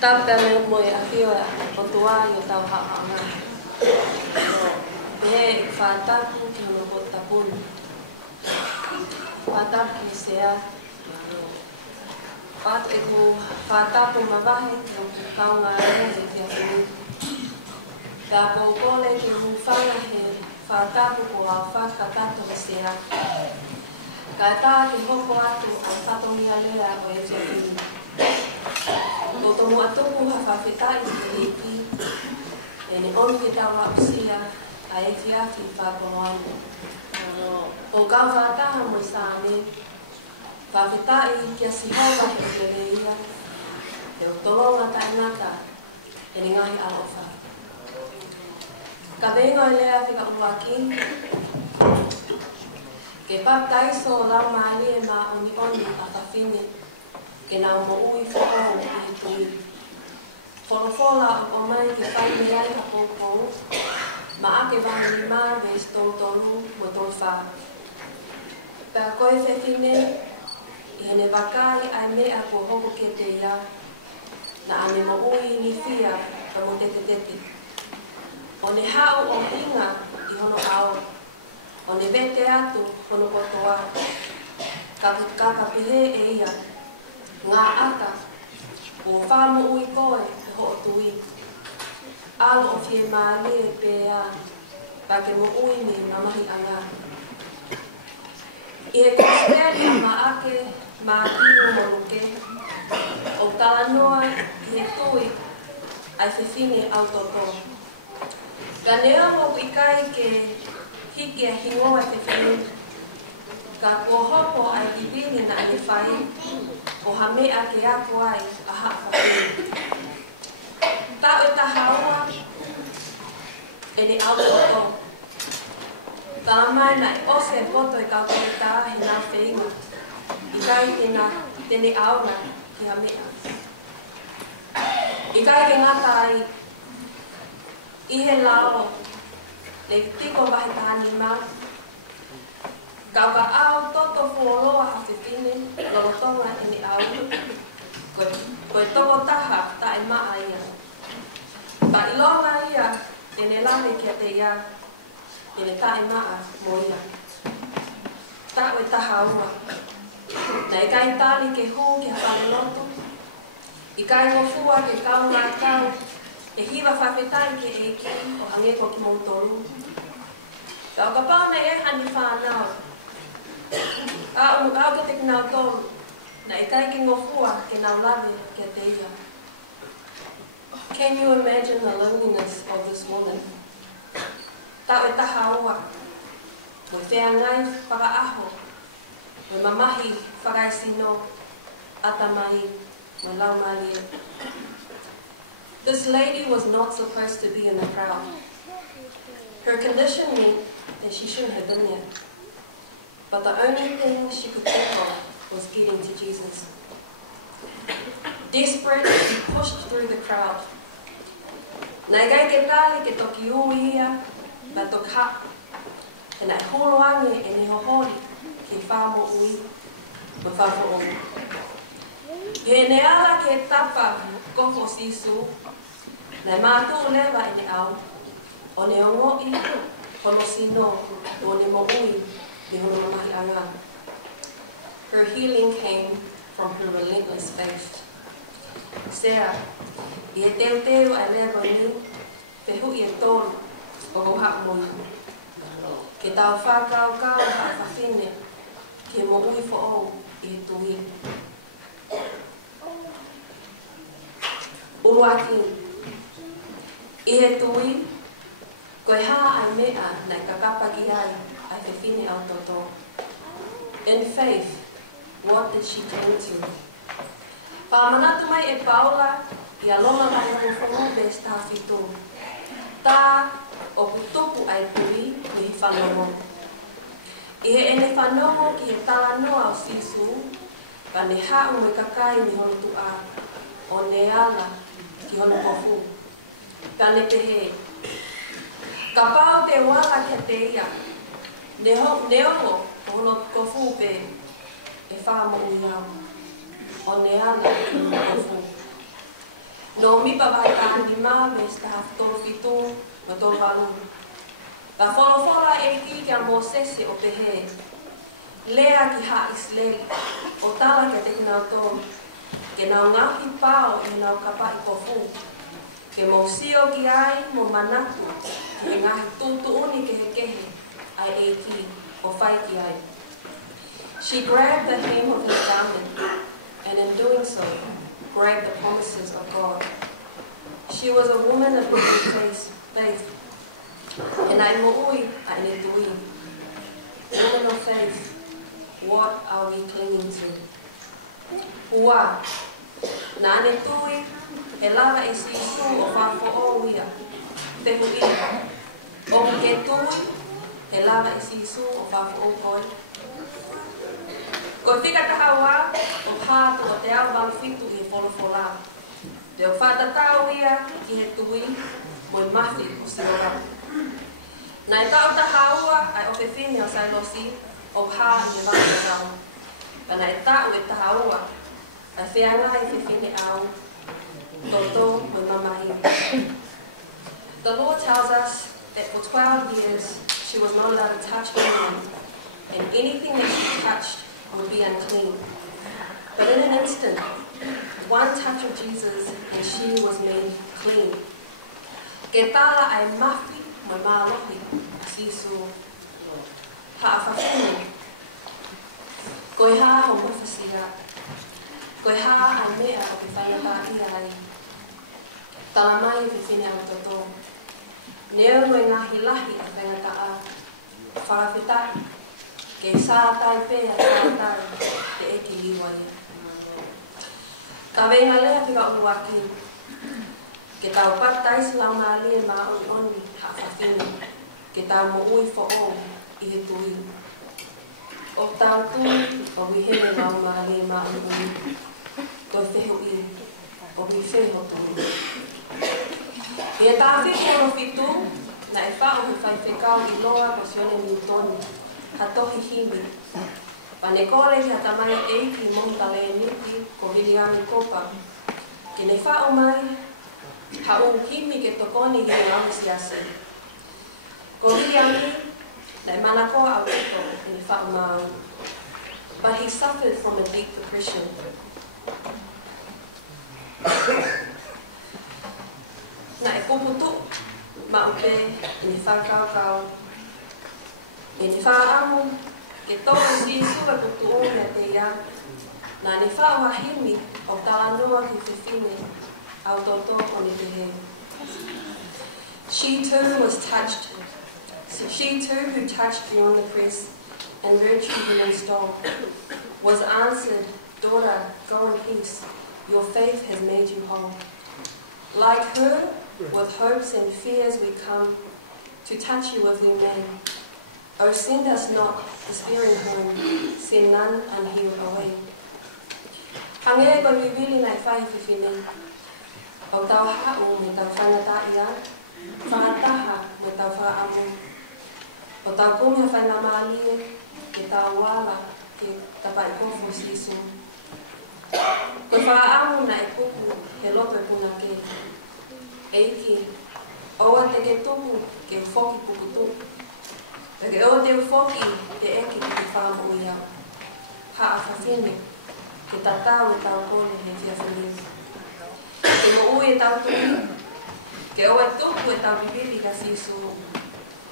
Tāpene mo e ahioa o tua i o tau haanga. E whātapu ki hono o tapunu. Whātapu ki sea. Whātapu mawahi ki o ku kaunga rea e ki a hini. Pea kōkole ki hūwhanga he whātapu ko a whakatato ki sea. Ka tā ki hoko atu a whatongia lea o e ki a hini. Ko tomo atoku ha whawhetai ki hiki, e ne onu ki tawa usia a e ki ati whakoano. O kau whātaha mo i sāne, whawhetai ki a sihawa he ki reia, e o tolonga tai ngata, e ni ngahi alofa. Ka venga e lea whika uaki, ke paptaiso lau maali e ma oni a whawhine, ke nā mo ui whakau i tui. Wholofola o mai ke whai me ai ha pōpō, ma ake wahi ni mā me stoltolu mo tō whā. Pea koe whewhine, i hene wakai ai mea ko hoko ke te ia, na ane mo ui ni whia ka mo tete tete. O ne hau o hinga i hono ao, o ne vete atu hono kotoa, ka kapehe e ia, ngā ata, o whāmo ui koe e ho o tui. Alo o fie māle e pēa, pake mo ui me mamahi anga. I he kosteri a ma ake, ma kino mo luke, o tala noa i he tui, ai whiwhine au toto. Ka nea mo ikai ke hiki a hingoa whiwhine, ka kua hopo ai ki pini na ane whai, o ha mea ke ako ai a hawhawhine. Tau e tahaua, e ne au toto. Tala mai na e ose e poto e kau kore tā he nā whenga, i kai tēnā tēne aura ki ha mea. I kai ke ngata ai, i he lao, le tiko wahi tāni mā, kau ka au toto fuoloa ha whiwhine, lorotonga e ne au. Koe toko taha ta e maa ia. Ta ilonga ia e ne lane kia te ia, e ne ta e maa mo ia. Ta e taha ua. Na e kai tali ke hū ki hapare loto, i kai ngofua ke kau ngā kau, e hiwa whawhetai ke e ki o hangeko ki moutoru. Kau ka pāne e hani whānau, Au ke te kinau tolu, na e kai ki ngofua ke nau lawe ke te ia. Can you imagine the loneliness of this woman? Tau e taha ua, mo whea ngai whakaaho, mo mamahi whakaisino, atamai, mo laumalia. This lady was not supposed to be in the crowd. Her condition meant that she shouldn't have been there. But the only thing she could think of was getting to Jesus. Desperate, she pushed through the crowd. Nai gai ke tali ke toki ui ia, na tokha. E nai horoange e ni hohori ke whāmo ui, ma whawho omu. He ne ala ke tapa kofo sisu, nai mātou lewa e ne au, o ne ongo i, hono sino, o ne mo ui, her healing came from her relentless faith. Sarah, i e teo teo a lea goni, pehu i e tonu o ko hak moi. Ke tau whakau kau ha whawhine, ke mo ui fo o i e tui. Uruaki, i e tui, koe haa ai mea nai kakapaki ai, in faith, what did she cling to? Whamanatu mai e Paula, i alonga mai o whongu be stawhito. Tā o kutopu ai tui ni hi whanongo. I he ene whanongo ki he tala noa o sisu, ka ne hau me kakai ni hono tu a, o ne ala ki hono kofu. Ka ne pehe. Ka pao te wala kia te ia, ne ongo o hono kofu pe e whāmo ui au, o ne ala ki hono kofu. No mi pa vai ka ni ma me sta tolo fitu no tolo valu. Pa folofola e ki kia mo sese o pehe. Lea ki ha Israeli o tala kia te kina tō. Ke nau ngahi pao e nau kapa i kofu. Ke mo sio ki ai mo manaku. Ke ngahi tūtu uni ke he kehe ai e ki o whai ki ai. She grabbed the hem of his garment and in doing so grabbed the promises of God. She was a woman of great faith. And I mo'ui a ine tui. Woman of faith, what are we clinging to? Hua, na ane tui, e lava e si isu o whafo o wia, tehu ina. O ke tui, e lava e si isu o whafo o koi. Ko whika tahaua, o pātu o te au wangwhitu i wholofola. Te o whātatau ia ki he tui, mo i mahi o siora. Nai tau tahaua ai o whiwhine o sailosi, o pā i e wātatau. Pa nai tau e tahaua, ai whianga i whiwhine au, toto mo i mamahi. The Lord tells us that for 12 years she was not allowed to touch anyone, and anything that she touched would be unclean. But in an instant, one touch of Jesus and she was made clean. Ke tala ai mafi mo mālohi sisu ha'awhawhine. Koe hā ho mawhasia. Koe hā ai mea o ke whainata i ai. Tala mai i whiwhine au toto. Neo mo i ngahi lahi a whainata a whawhitai. Ke sātai pēa sātai te eki liwai. Ka wenga lea whika uruaki. Ke tau patais lau ngā lia mā oni hawhawhine. Ke tau mo ui fo o i he tui. O tau tui o wihene lau ngā lia mā oni. Toi wheho i o wi wheho tui. I e tāwhi o whitu na e whao he whai whekau i loa ko sione ni toni. Hatohi himi. Pane kore ki hatamai eiki monta le niki ko Viliami Kopa. Ke ne whao mai, hau himi ke tokoni hi au siase. Ko Viliami, na mana koa au eko i ne whao mai. But he suffered from a deep depression. Na e puputu, ma upe i ne whakau. E ni whaamu, ke tōku si sura kutu o mea te ia, nā ni whaawahimi o tala noa ki whiwhine au tōtōko ni te he. She too was touched. She too who touched beyond the press and virtue been installed, was answered, daughter, go in peace, your faith has made you whole. Like her, with hopes and fears we come to touch you with your name. O send us not despairing home, send none unhealed away. Hangere ko vivili nai whai whiwhine. O tau hao me tau whaingata ia, whaataha me tau whaamu. O tau kumia whainga maalie, ke tau wala, ke tapai kofo sisu. Ko whaamu na e puku, he loto e puna ke. Eiki, oa te ke tupu, ke whoki puku tupu. Ke o te ufoki te eki ki te whaamu i au. Ha'awhawhine, ke tatau e tau kone he tia whaniu. Ke mo ui e tau tui, ke o e tupu e tau bibili ka sisu.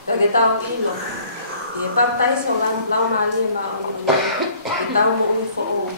Ke tau ilo, ke e baptaiso lau mā lia mā o e tau mo ui fo o